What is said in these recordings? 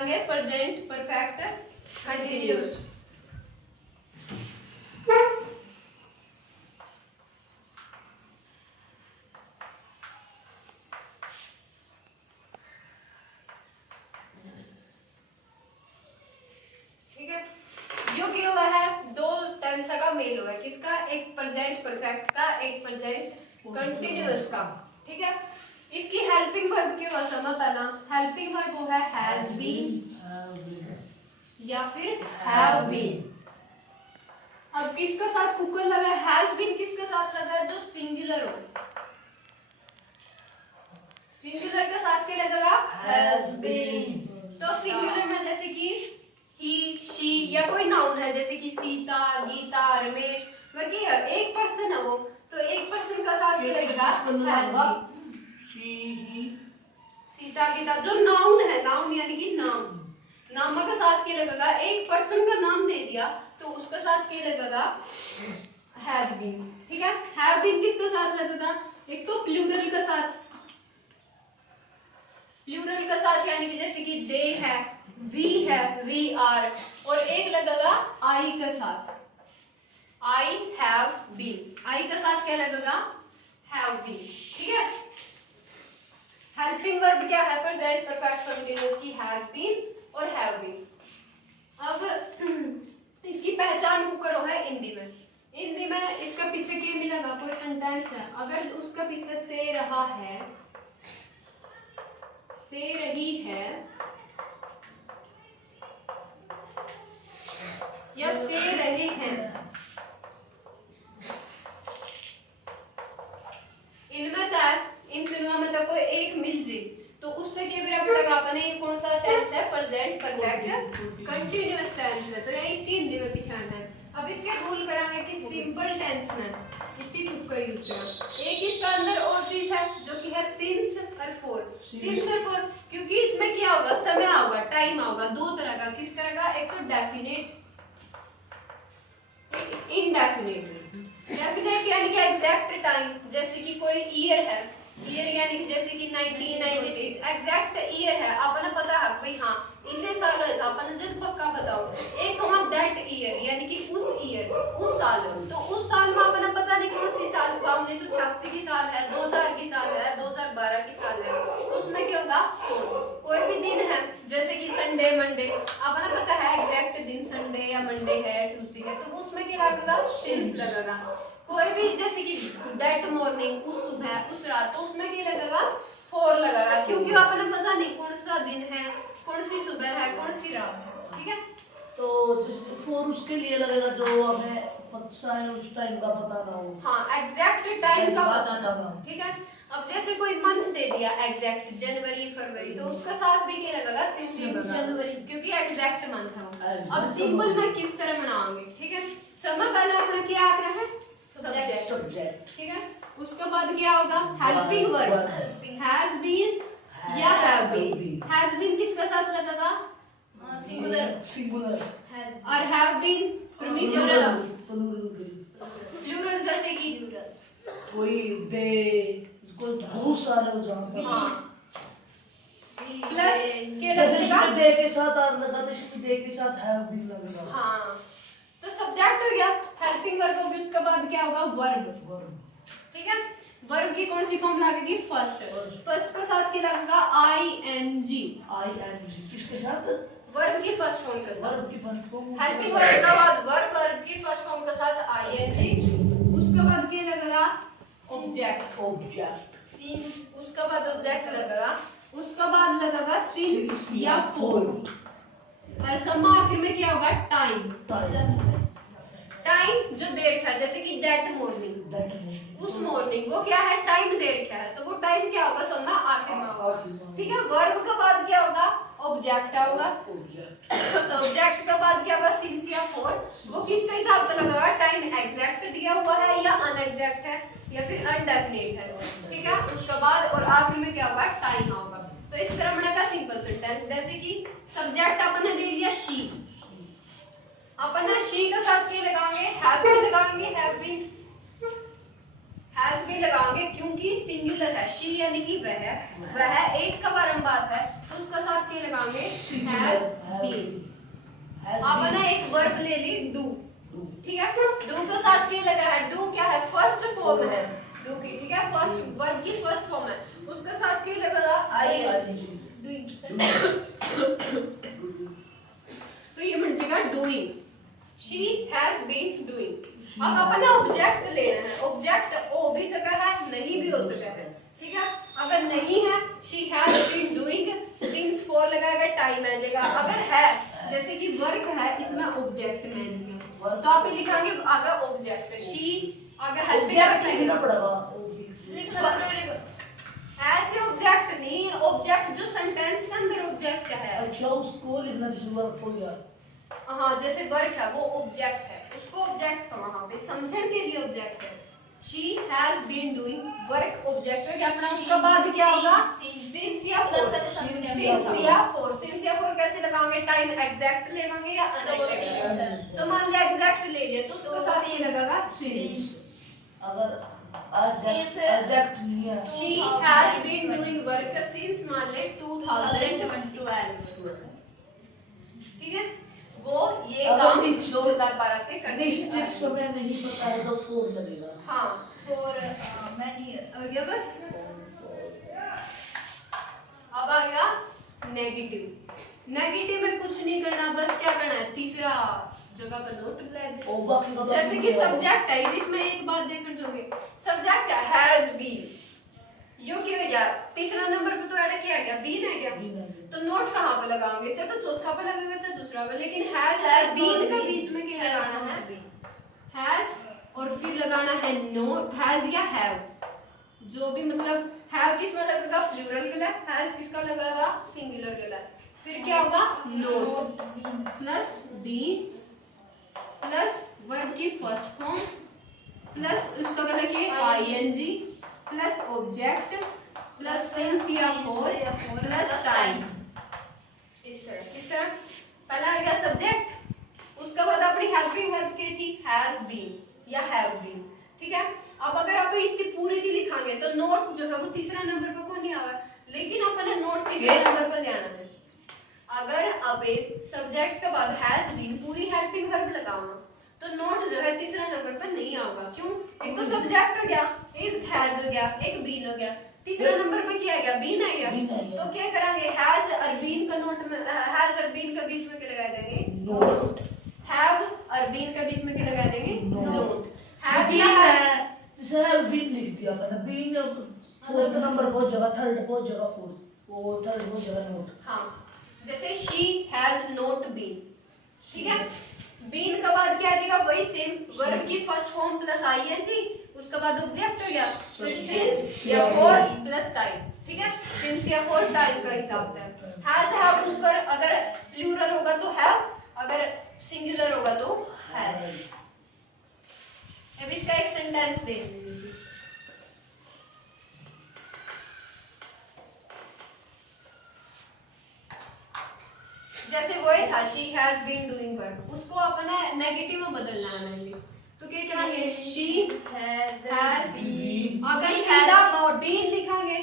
Present perfect continuous. ठीक है, जो किया हुआ है दो टेंस का मेल हुआ है, किसका? एक प्रेजेंट परफेक्ट का, एक प्रेजेंट कंटिन्यूअस का। ठीक है, इसकी हेल्पिंग वर्ब क्या हुआ? समय पहला हेल्पिंग वर्ब वो है हैज बीन या फिर हैव बीन। अब किसका साथ कुकर लगा है? हैज बीन किसके साथ लगा है? जो सिंगुलर हो। सिंगुलर के साथ क्या लगेगा? Has been. तो सिंगुलर में जैसे कि ही, शी या कोई नाउन है जैसे कि सीता, गीता, रमेश, वही है, एक पर्सन है वो, तो एक पर्सन का साथ क्या लगेगा? Has been. सीता, गीता जो नाउन है, नाउन यानी कि नाम, नाम का साथ क्या लगेगा? एक पर्सन का नाम दे दिया तो उसका साथ क्या लगेगा? Has been. ठीक है, हैव बीन किसके साथ लगेगा? एक तो प्लूरल का साथ, प्लूरल का साथ यानी कि जैसे कि दे है, वी है, वी आर, और एक लगेगा आई का साथ, आई हैव बीन। आई का साथ क्या लगेगा? Have been. ठीक है, हेल्पिंग वर्ब क्या है? प्रेजेंट परफेक्ट कंटीन्यूअस की हैज बीन और हैव बीन। अब इसकी पहचान को करो है हिंदी में। हिंदी में इसका पीछे क्या मिलेगा? कोई सेंटेंस है, अगर उसका पीछे से रहा है, से रही है या से रहे हैं, इनमें इन तीनों में तो कोई एक मिल जाए तो उससे क्या मेरा पड़ेगा? अपने ये कौन सा टेंस है? प्रेजेंट परफेक्ट कंटीन्यूअस टेंस है, तो ये इसकी हिंदी में पहचान है। अब इसके रूल कराएंगे कि सिंपल टेंस में इसकी कुकर यूज करना। एक इसका अंदर और चीज है जो कि है सिंस और फॉर। सिंस और फॉर क्योंकि इसमें क्या होगा? समय होगा, टाइम होगा, दो तरह का। किस तरह का? एक तो डेफिनेट, एक इनडेफिनेट। डेफिनेट यानी कि एग्जैक्ट टाइम, जैसे कि कोई ईयर है, ईयर यानी कि जैसे कि 1996 एग्जैक्ट ईयर है, अपने पता है भाई, हाँ इसे साल है, अपन जब पक्का बताओ। एक हुआ दैट ईयर यानी कि उस ईयर, उस साल, तो उस साल में अपना पता नहीं कौन सी साल, 1986 की साल है, 2000 की साल है, 2012 की साल है, तो उसमें क्या होगा? कोई भी दिन है जैसे कि संडे, मंडे, अपना पता है एग्जैक्ट दिन संडे या मंडे है, ट्यूसडे है, तो उसमें क्या लगेगा? सिंस लगेगा। कोई भी जैसे कि दैट मॉर्निंग, उस सुबह, उस रात, तो उसमें क्या लगेगा? फॉर लगेगा, क्योंकि अपने पता नहीं कौन सा दिन है, कौन सी सुबह है, कौन सी रात है। ठीक है, तो जैसे फॉर उसके लिए लगेगा जो हमें पता है उस टाइम का पता ना हो। हाँ, एग्जैक्ट टाइम का पता ना हो। ठीक है, अब जैसे कोई मंथ दे दिया एग्जैक्ट जनवरी, फरवरी, तो उसका साथ भी क्या लगेगा? सिंस जनवरी, क्योंकि एग्जैक्ट मंथ है। अब सिंपल में किस तरह बनाओगे? ठीक है, समय पहले अपना क्या आ रहा है? सब्जेक्ट। ठीक है, उसके बाद क्या होगा? हेल्पिंग वर्ब, हैज बीन या हैव बीन। हैज बीन किसका साथ लगेगा? सिंगुलर, सिंगुलर, और हैव बीन प्लूरल, प्लूरल जैसे कि कोई दे, कोई बहुत सारे हो जाते हैं। हाँ, प्लस के लगेगा दे के साथ और लगा तो इसमें दे के साथ हैव बीन लगेगा। हाँ, तो सब्जेक्ट हो गया, हेल्पिंग वर्ब होगी, उसके बाद क्या होगा? वर्ब। ठीक है, वर्ब की कौन सी फॉर्म लगेगी? फर्स्ट। फर्स्ट के साथ क्या लगेगा? आईएनजी। आईएनजी किसके साथ? वर्ब की फर्स्ट फॉर्म के साथ। वर्ब की फर्स्ट फॉर्म, हेल्पिंग वर्ब के बाद वर्ब, वर्ब की फर्स्ट फॉर्म के साथ आईएनजी, उसके बाद क्या लगेगा? ऑब्जेक्ट। उसके बाद ऑब्जेक्ट लगेगा, उसके बाद लगेगा सिंस या फॉर, और समा आखिर में क्या होगा? टाइम। टाइम जो दे रखा है, जैसे कि दैट मॉर्निंग, उस मॉर्निंग, वो क्या है? टाइम दे रखा है, तो वो टाइम क्या होगा? समझना आखिर में होगा। ठीक है, वर्ब के बाद क्या होगा? ऑब्जेक्ट होगा। ऑब्जेक्ट के बाद क्या होगा? सिंस या फॉर, वो किसके हिसाब से लगेगा? टाइम एग्जैक्ट दिया हुआ है या अनएग्जैक्ट है या फिर अनडेफिनेट है। ठीक है, उसके बाद और आखिर में क्या होगा? टाइम होगा। तो इस तरह बनेगा सिंपल सेंटेंस, जैसे कि सब्जेक्ट अपने ले लिया शी, अपन शी का साथ क्या लगाएंगे? हैज बीन लगाएंगे, हैव बीन, हैज बीन लगाएंगे क्योंकि सिंगुलर है, शी यानी कि वह एक का बार हम बात है तो उसका साथ क्या लगाएंगे, हैज बीन। आपने एक वर्ब ले ली डू, ठीक है, डू के साथ क्या लगा है, डू क्या है, फर्स्ट फॉर्म है डू की, ठीक है, फर्स्ट वर्ब की फर्स्ट फॉर्म है, उसके साथ क्या लगा, आई तो ये बन जाएगा doing, she has been doing. अब अपने ऑब्जेक्ट लेना है, ऑब्जेक्ट हो भी सका है नहीं भी हो सका है, ठीक है, अगर नहीं है she has been doing since for लगाएगा टाइम आ जाएगा, अगर है जैसे कि वर्क है इसमें ऑब्जेक्ट में तो आप लिखेंगे आगे ऑब्जेक्ट, शी आगे हेल्पिंग लिखना पड़ेगा, ऐसे ऑब्जेक्ट नहीं, ऑब्जेक्ट जो सेंटेंस के अंदर ऑब्जेक्ट है, अच्छा उसको लिखना जिस वर्क हो गया, हाँ जैसे वर्क है वो ऑब्जेक्ट है, उसको ऑब्जेक्ट वहां पे समझने के लिए ऑब्जेक्ट है, she has been doing work object है, अपना उसका बाद क्या होगा, सिंस या फॉर, सिंस या फॉर कैसे लगाएंगे, टाइम एग्जैक्ट लेवांगे या अनएग्जैक्ट, तो मान लिया एग्जैक्ट ले लिया तो उसके साथ ये लगेगा सिंस, अगर एग्जैक्ट नहीं है, she has been doing work since मान ले 2012, ठीक है, वो ये काम 2012 से करने निश्चित समय नहीं पता है तो फोर लगेगा, हाँ फॉर मैनी हो गया बस। अब आ गया नेगेटिव, नेगेटिव में कुछ नहीं करना, बस क्या करना है, तीसरा जगह का नोट ले, जैसे कि सब्जेक्ट है, इसमें एक बात देखना चाहिए, सब्जेक्ट हैज बीन, यो क्या हो गया, तीसरा नंबर पे तो ऐड किया गया बीन है क्या, तो नोट कहाँ पे लगाओगे, चाहे तो चौथा पे लगेगा चाहे दूसरा पे, लेकिन हैज है बीन का बीच में क्या लगाना है, हैज और फिर लगाना है नोट, हैज या हैव, जो भी मतलब हैव किसमें लगेगा, प्लूरल के लिए, हैज किसका लगेगा, सिंगुलर के लिए, फिर क्या होगा, not plus been plus verb की फर्स्ट फॉर्म प्लस उसका गला के ING plus object plus since या फॉर प्लस टाइम, इस तरह पहला आ गया सब्जेक्ट, उसके बाद अपनी हेल्पिंग वर्ब की थी हैज बीन या हैव बीन, ठीक है, अब अगर आप इसकी पूरी की लिखांगे तो नोट जो है वो तीसरा नंबर पे को नहीं आवा, लेकिन अपने नोट तीसरे नंबर पर ले आना है, अगर अब सब्जेक्ट के बाद हैज बीन पूरी हेल्पिंग वर्ब लगाओ तो नोट जो है तीसरा नंबर पर नहीं आएगा, क्यों, एक तो सब्जेक्ट हो गया, एक हैज हो गया, एक बीन हो गया, तीसरा नंबर पे क्या आ गया, बीन आ गया, तो क्या करेंगे, हैज और बीन का नोट में, हैज और बीन के बीच में क्या लगा देंगे, नोट, हैव और बीन के बीच में क्या लगा देंगे, नोट, हैव या हैज, जैसे हैव बीन लिख दिया मैंने, बीन फोर्थ नंबर बहुत जगह, थर्ड बहुत जगह फोर्थ, वो थर्ड बहुत जगह नोट, हाँ जैसे शी हैज नोट बीन, ठीक है, बीन के बाद क्या आ जाएगा, वही सेम वर्ब की फर्स्ट फॉर्म प्लस आईएनजी, उसके बाद ऑब्जेक्ट हो गया, फिर सिंस या फॉर प्लस टाइम, ठीक है, सिंस या फॉर टाइम का हिसाब है, हैज हैव ऊपर अगर प्लूरल होगा तो हैव, अगर सिंगुलर होगा तो हैज। अब इसका एक सेंटेंस देख लीजिए, जैसे वो था she has been doing work, उसको अपने नेगेटिव में बदलना है मैंने, तो क्या करेंगे, शी हैज बीन, अगर सीधा बीन लिखांगे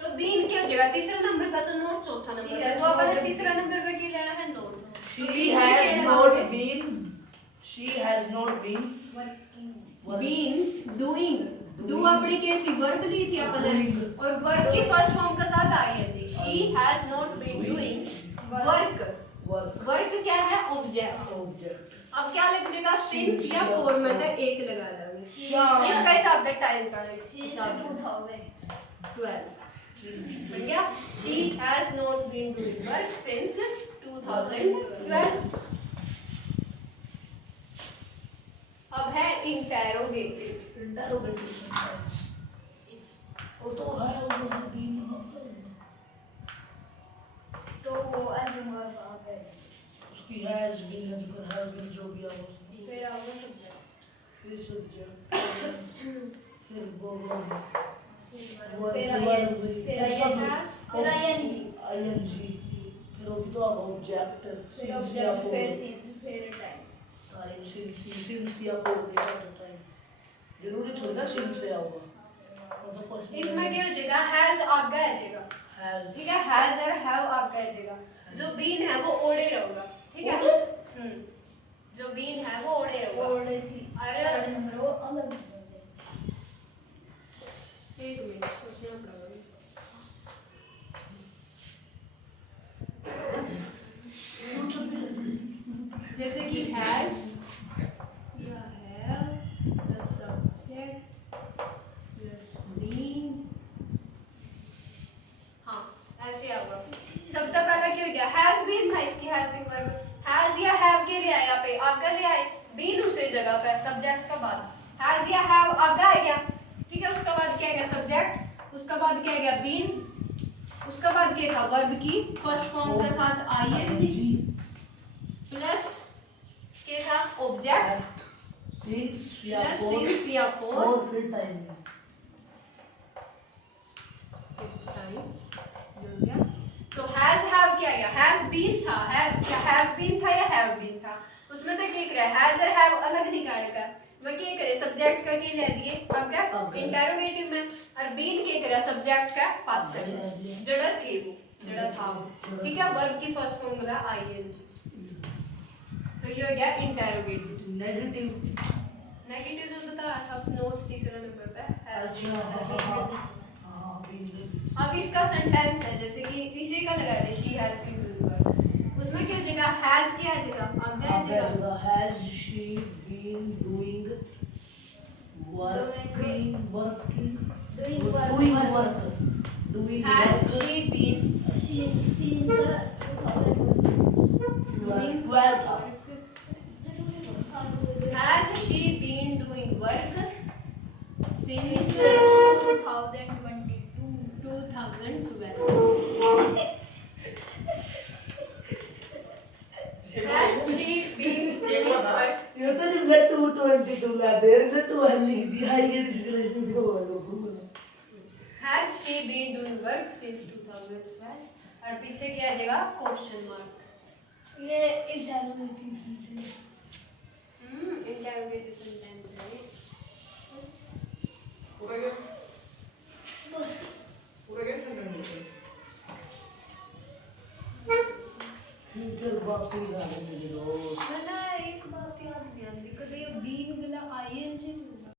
तो बीन क्या हो जाएगा, तीसरा नंबर पे, तो नोट चौथा नंबर पे, तो अपने तीसरा नंबर पे क्या लेना है, not, she has not been, she has not been been doing, do अपनी क्या थी, वर्ब ली थी अपने, और वर्ब की फर्स्ट फॉर्म के साथ आई है जी, she has not been doing work, work क्या है, ऑब्जेक्ट, अब क्या लग जाएगा, सिंस या फॉर में तो एक लगा देंगे, इसका हिसाब है टाइम का, 2012 बन गया, she has not been doing work since 2012। अब है इंटेरोगेटिव, इंटरोगेटिव सेंटेंस, वो तो है, वो बीन तो वो वर्ब आ गया, उसकी हैज बीन हैव बीन जो भी है, फिर आगे सब्जेक्ट, फिर सब्जेक्ट, फिर वो फिर आईएनजी, फिर वो भी तो ऑब्जेक्ट, फिर ऑब्जेक्ट, फिर टाइम, सिंस या फॉर टाइम, जरूरी थोड़ी ना सिंह से आओगा वो तो क्वेश्चन इसमें क्या हो जाएगा हैज आपका आ जाएगा हैज ठीक है हैज और हैव आपका आ जाएगा जो बीन है वो ओड़े रहेगा ठीक है ओड़े? जो बीन है वो ओड़े रहेगा और थी अरे थर्ड नंबर वो अलग एक मिनट सोचना पड़ेगा कुछ भी जैसे कि हैज या have plus subject plus been हाँ ऐसे आएगा सबसे पहला क्या हो गया हैज बीन था इसकी हेल्पिंग वर्ब हैज या हैव के लिए आया यहाँ पे आगा ले आए बीन उसे जगह पे सब्जेक्ट का बाद हैज या हैव आगा आ गया ठीक है उसका बाद क्या गया सब्जेक्ट उसका बाद क्या गया बीन उसका बाद क्या था वर्ब की फर्स्ट फॉर्म के साथ आईएनजी प्लस क्या था ऑब्जेक्ट सिंस या प्लस फोर सिंस या फोर और फिर टाइम तो हैज हैव क्या गया हैज बीन था हैज बीन था या हैव बीन था उसमें तो क्या करे हैज और हैव अलग निकाल कर वह क्या करे सब्जेक्ट का क्या ले दिए आपका इंटरोगेटिव में और बीन क्या करे सब्जेक्ट का पांच जड़ा थे वो जड़ा था वो ठीक है वर्ब की फर्स्ट फॉर्मूला आईएनजी तो ये हो गया इंटरोगेटिव नेगेटिव नेगेटिव जो बताया था नोट तीसरे नंबर पे अच्छा हाँ अब इसका सेंटेंस है जैसे कि इसी का लगा दे she has been doing work उसमें क्या जगह हैज क्या जगह अब क्या जगह has she been doing working doing has work she been since 2000 12 था has she been doing work since 2022 2012 has she been doing work ये तो जो मैं 222 ला दे रहे तो लिख दिया है ये डिस्प्ले वीडियो होगा has she been doing work since 2012 और पीछे क्या आ जाएगा क्वेश्चन मार्क ये इंटरोगेटिव इंटरोगेटिव सेंटेंस है बस फ्यूचर बाकी गाने मेरे दोस्त